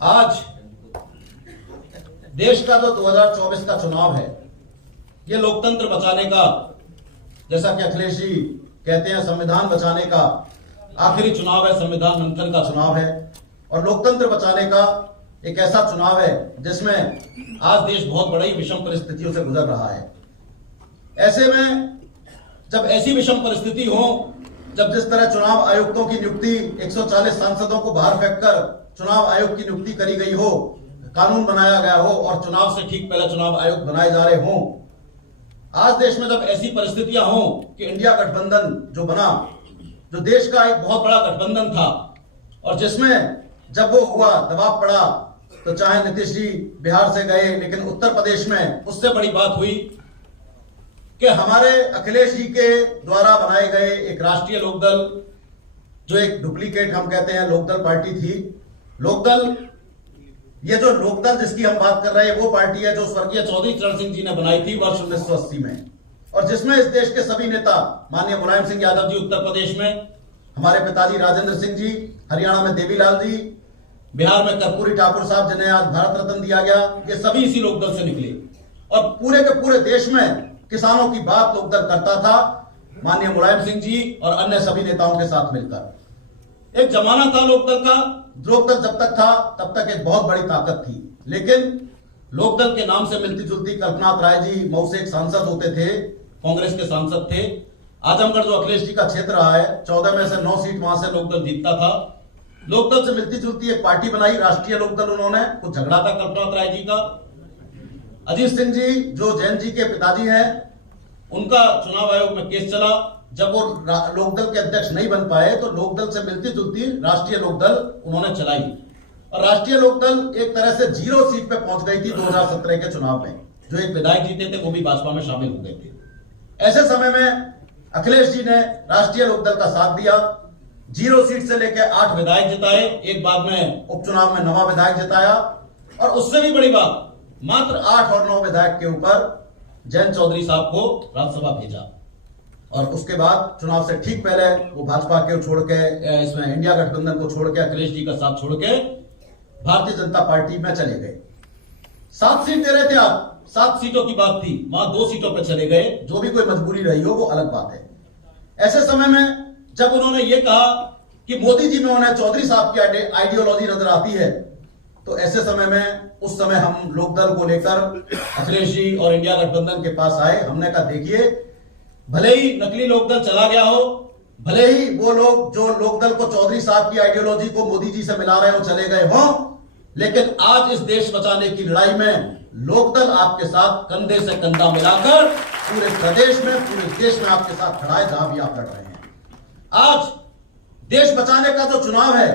आज देश का जो 2024 का चुनाव है, ये लोकतंत्र बचाने का, जैसा कि अखिलेश जी कहते हैं, संविधान बचाने का आखिरी चुनाव है, संविधान मंथन का चुनाव है। और लोकतंत्र बचाने का एक ऐसा चुनाव है जिसमें आज देश बहुत बड़ी विषम परिस्थितियों से गुजर रहा है। ऐसे में जब ऐसी विषम परिस्थिति हो, जब जिस तरह चुनाव आयुक्तों की नियुक्ति 140 सांसदों को बाहर फेंककर चुनाव आयोग की नियुक्ति करी गई हो, कानून बनाया गया हो और चुनाव से ठीक पहले चुनाव आयोग बनाए जा रहे हों, आज देश में जब ऐसी परिस्थितियां हों कि इंडिया गठबंधन जो बना, जो देश का एक बहुत बड़ा गठबंधन था और जिसमें जब वो हुआ दबाव पड़ा, तो चाहे नीतीश जी बिहार से गए, लेकिन उत्तर प्रदेश में उससे बड़ी बात हुई कि हमारे अखिलेश जी के द्वारा बनाए गए एक राष्ट्रीय लोकदल, जो एक डुप्लीकेट हम कहते हैं लोकदल पार्टी थी। लोकदल, ये जो लोकदल जिसकी हम बात कर रहे हैं वो पार्टी है जो स्वर्गीय चौधरी चरण सिंह जी ने बनाई थी वर्ष 1980 में, और जिसमें इस देश के सभी नेता, माननीय मुलायम सिंह यादव जी उत्तर प्रदेश में, हमारे पिताजी राजेंद्र सिंह जी, हरियाणा में देवीलाल जी, बिहार में कर्पूरी ठाकुर साहब जिन्हें आज भारत रत्न दिया गया, ये सभी इसी लोकदल से निकले। और पूरे के पूरे देश में किसानों की बात लोकदल करता था, माननीय मुलायम सिंह जी और अन्य सभी नेताओं के साथ मिलकर। एक जमाना था लोकदल का, लोकदल जब तक था तब तक एक बहुत बड़ी ताकत थी। लेकिन लोकदल के नाम से मिलती जुलती कल्पनाथ राय जी मऊ से एक सांसद होते थे, कांग्रेस के सांसद थे। आजमगढ़ जो अखिलेश जी का क्षेत्र रहा है, 14 में से 9 सीट वहां से लोकदल जीतता था। लोकदल से मिलती जुलती एक पार्टी बनाई, राष्ट्रीय लोकदल। उन्होंने कुछ झगड़ा था कल्पनाथ राय जी का। अजीत सिंह जी जो जैन जी के पिताजी हैं, उनका चुनाव आयोग में केस चला। जब वो लोकदल के अध्यक्ष नहीं बन पाए तो लोकदल से मिलती जुलती राष्ट्रीय लोकदल उन्होंने चलाई, और राष्ट्रीय लोकदल एक तरह से 0 सीट पे पहुंच गई थी 2017 के चुनाव में। जो एक विधायक जीते थे वो भी भाजपा में शामिल हो गए थे। ऐसे समय में अखिलेश जी ने राष्ट्रीय लोकदल का साथ दिया, 0 सीट से लेकर 8 विधायक जिताए, एक बाद में उपचुनाव में 9वां विधायक जिताया, और उससे भी बड़ी बात, मात्र 8 और 9 विधायक के ऊपर जैन चौधरी साहब को राज्यसभा भेजा। और उसके बाद चुनाव से ठीक पहले वो भाजपा के छोड़ के, इसमें इंडिया गठबंधन को छोड़ के, अखिलेश जी का साथ छोड़ के भारतीय जनता पार्टी में चले गए। 7 सीट दे रहे थे आप, 7 सीटों की बात थी, वहां 2 सीटों पर चले गए। जो भी कोई मजबूरी रही हो वो अलग बात है। ऐसे समय में जब उन्होंने ये कहा कि मोदी जी में उन्हें चौधरी साहब की आइडियोलॉजी नजर आती है, तो ऐसे समय में उस समय हम लोकदल को लेकर अखिलेश जी और इंडिया गठबंधन के पास आए। हमने कहा देखिए, भले ही नकली लोकदल चला गया हो, भले ही वो लोग जो लोकदल को चौधरी साहब की आइडियोलॉजी को मोदी जी से मिला रहे हो चले गए हों, लेकिन आज इस देश बचाने की लड़ाई में लोकदल आपके साथ कंधे से कंधा मिलाकर पूरे प्रदेश में, पूरे देश में आपके साथ खड़ा है, जहां भी आप लड़ रहे हैं। आज देश बचाने का जो चुनाव है,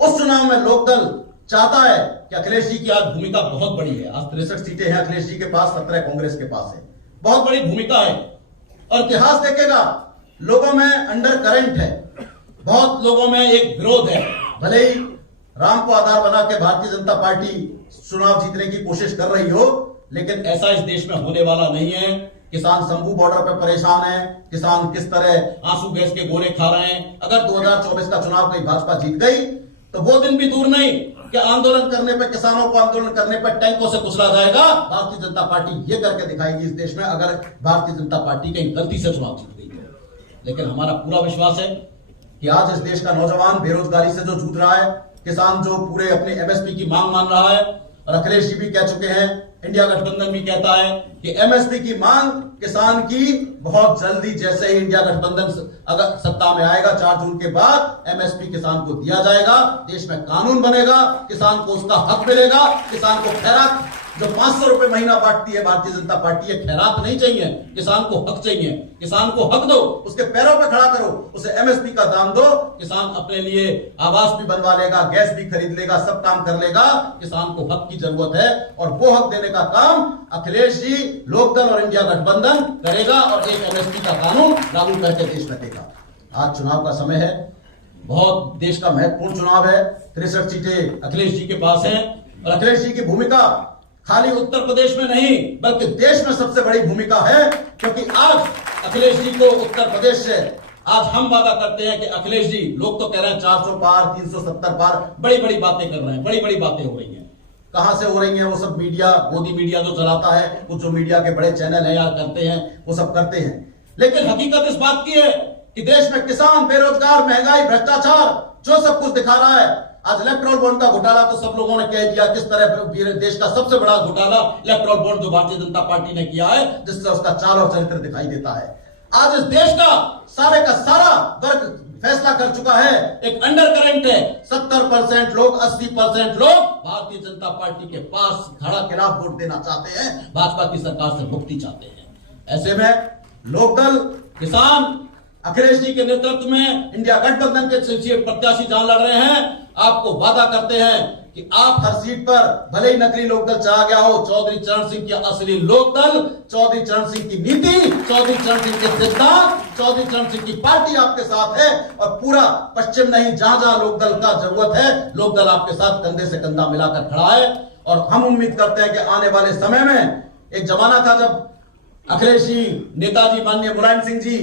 उस चुनाव में लोकदल चाहता है कि अखिलेश जी की आज भूमिका बहुत बड़ी है। आज 63 सीटें हैं अखिलेश जी के पास, 17 कांग्रेस के पास है। बहुत बड़ी भूमिका है और इतिहास देखेगा, लोगों में अंडर करंट है, बहुत लोगों में एक विरोध है। भले ही राम को आधार बना के भारतीय जनता पार्टी चुनाव जीतने की कोशिश कर रही हो, लेकिन ऐसा इस देश में होने वाला नहीं है। किसान शंभू बॉर्डर पर परेशान है, किसान किस तरह आंसू गैस के गोले खा रहे हैं। अगर 2024 का चुनाव कहीं भाजपा जीत गई तो वो दिन भी दूर नहीं कि आंदोलन करने पर, किसानों को आंदोलन करने पर टैंकों से कुचला जाएगा। भारतीय जनता पार्टी ये करके दिखाएगी इस देश में, अगर भारतीय जनता पार्टी कहीं गलती से चुनाव जीत गई। लेकिन हमारा पूरा विश्वास है कि आज इस देश का नौजवान बेरोजगारी से जो जूझ रहा है, किसान जो पूरे अपने एमएसपी की मांग मान रहा है, और अखिलेश जी भी कह चुके हैं, इंडिया गठबंधन भी कहता है कि एमएसपी की मांग किसान की बहुत जल्दी, जैसे ही इंडिया गठबंधन अगर सत्ता में आएगा 4 जून के बाद, एमएसपी किसान को दिया जाएगा। देश में कानून बनेगा, किसान को उसका हक मिलेगा। किसान को खैरात जो 500 रुपए महीना बांटती है भारतीय जनता पार्टी, ये खैरात नहीं चाहिए, किसान को हक चाहिए। किसान को हक दो, उसके पैरों पे खड़ा करो, उसे एमएसपी का दाम दो। किसान अपने लिए आवास भी बनवा लेगा, गैस भी खरीद लेगा, सब काम कर लेगा। किसान को हक की जरूरत है, और वो हक देने का काम अखिलेश जी, लोकदल और इंडिया गठबंधन करेगा, और एक एमएसपी का कानून लागू करके देश में देगा। आज चुनाव का समय है, बहुत देश का महत्वपूर्ण चुनाव है। 63 सीटें अखिलेश जी के पास हैं, और अखिलेश जी की भूमिका खाली उत्तर प्रदेश में नहीं बल्कि देश में सबसे बड़ी भूमिका है, क्योंकि आज अखिलेश जी को उत्तर प्रदेश से आज हम वादा करते हैं कि अखिलेश जी, लोग तो कह रहे हैं 400 पार, 370 पार, बड़ी बड़ी बातें कर रहे हैं, बड़ी बड़ी बातें हो रही हैं। कहां से हो रही हैं? वो सब मीडिया, मोदी मीडिया जो चलाता है, कुछ जो मीडिया के बड़े चैनल है यार करते हैं, वो सब करते हैं। लेकिन हकीकत इस बात की है कि देश में किसान, बेरोजगार, महंगाई, भ्रष्टाचार जो सब कुछ दिखा रहा है। आज इलेक्ट्रॉल बॉन्ड का घोटाला तो सब लोगों ने कह दिया, किस तरह देश का सबसे बड़ा घोटाला इलेक्ट्रॉल बॉन्ड जो भारतीय जनता पार्टी ने किया है, जिससे उसका चाल और चरित्र दिखाई देता है। आज इस देश का सारा वर्ग फैसला कर चुका है। एक अंडर करंट है, 70% लोग, 80% लोग भारतीय जनता पार्टी के पास खड़ा खिलाफ वोट देना चाहते हैं, भाजपा की सरकार से मुक्ति चाहते हैं। ऐसे में लोकदल, किसान अखिलेश जी के नेतृत्व में इंडिया गठबंधन के प्रत्याशी जहां लड़ रहे हैं, आपको वादा करते हैं कि आप हर सीट पर, भले ही नकली लोकदल चाहा गया हो, चौधरी चरण सिंह की असली लोकदल, चौधरी चरण सिंह की नीति, चौधरी चरण सिंह के सिद्धांत, चौधरी चरण सिंह की पार्टी आपके साथ है। और पूरा पश्चिम नहीं, जहां जहां लोकदल का जरूरत है, लोकदल आपके साथ कंधे से कंधा मिलाकर खड़ा है। और हम उम्मीद करते हैं कि आने वाले समय में, एक जमाना था जब अखिलेश जी, नेताजी माननीय मुलायम सिंह जी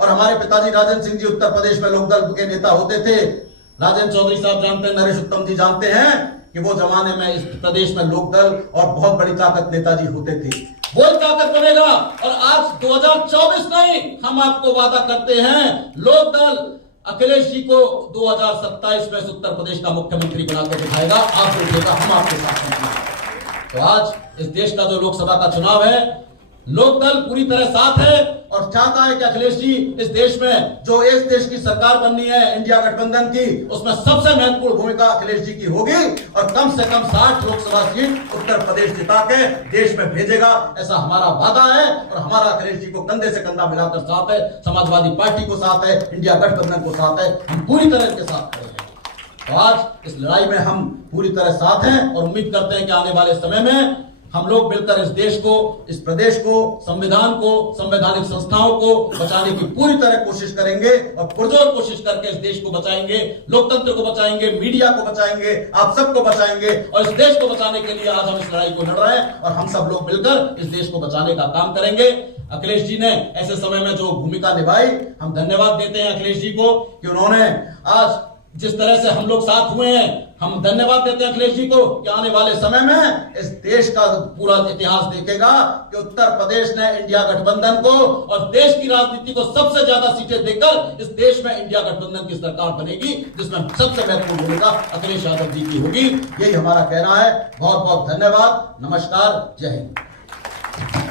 और हमारे पिताजी राजेंद्र सिंह जी उत्तर प्रदेश में लोकदल के नेता होते थे। राजेंद्र चौधरी साहब जानते हैं, नरेश उत्तम जी जानते हैं कि वो जमाने में इस प्रदेश में लोकदल और बहुत बड़ी ताकत नेताजी होते थे। वो ताकत बनेगा। और आज 2024 नहीं, हम आपको वादा करते हैं, लोकदल अखिलेश जी को 2027 में उत्तर प्रदेश का मुख्यमंत्री बनाकर दिखाएगा। आप उठेगा, हम आपके साथ हैं। तो आज इस देश का जो लोकसभा का चुनाव है, लोकदल पूरी तरह साथ है और चाहता है कि अखिलेश जी, इस देश में जो इस देश की सरकार बननी है इंडिया गठबंधन की, उसमें सबसे महत्वपूर्ण भूमिका अखिलेश जी की होगी और कम से कम 60 लोकसभा सीट उत्तर प्रदेश जिता के देश में भेजेगा। ऐसा हमारा वादा है और हमारा अखिलेश जी को कंधे से कंधा मिलाकर साथ है, समाजवादी पार्टी को साथ है, इंडिया गठबंधन को साथ है, हम पूरी तरह के साथ खड़े हैं। तो आज इस लड़ाई में हम पूरी तरह साथ हैं और उम्मीद करते हैं कि आने वाले समय में हम लोग मिलकर इस देश को, इस प्रदेश को, संविधान को, संवैधानिक संस्थाओं को बचाने की पूरी तरह कोशिश करेंगे और पुरजोर कोशिश करके इस देश को बचाएंगे, लोकतंत्र को बचाएंगे, मीडिया को बचाएंगे, आप सबको बचाएंगे। और इस देश को बचाने के लिए आज हम इस लड़ाई को लड़ रहे हैं और हम सब लोग मिलकर इस देश को बचाने का काम करेंगे। अखिलेश जी ने ऐसे समय में जो भूमिका निभाई, हम धन्यवाद देते हैं अखिलेश जी को कि उन्होंने आज जिस तरह से हम लोग साथ हुए हैं, हम धन्यवाद देते हैं अखिलेश जी को कि आने वाले समय में इस देश का पूरा इतिहास देखेगा कि उत्तर प्रदेश ने इंडिया गठबंधन को और देश की राजनीति को सबसे ज्यादा सीटें देकर इस देश में इंडिया गठबंधन की सरकार बनेगी, जिसमें सबसे महत्वपूर्ण भूमिका अखिलेश यादव जी की होगी। यही हमारा कहना है। बहुत बहुत धन्यवाद। नमस्कार। जय हिंद।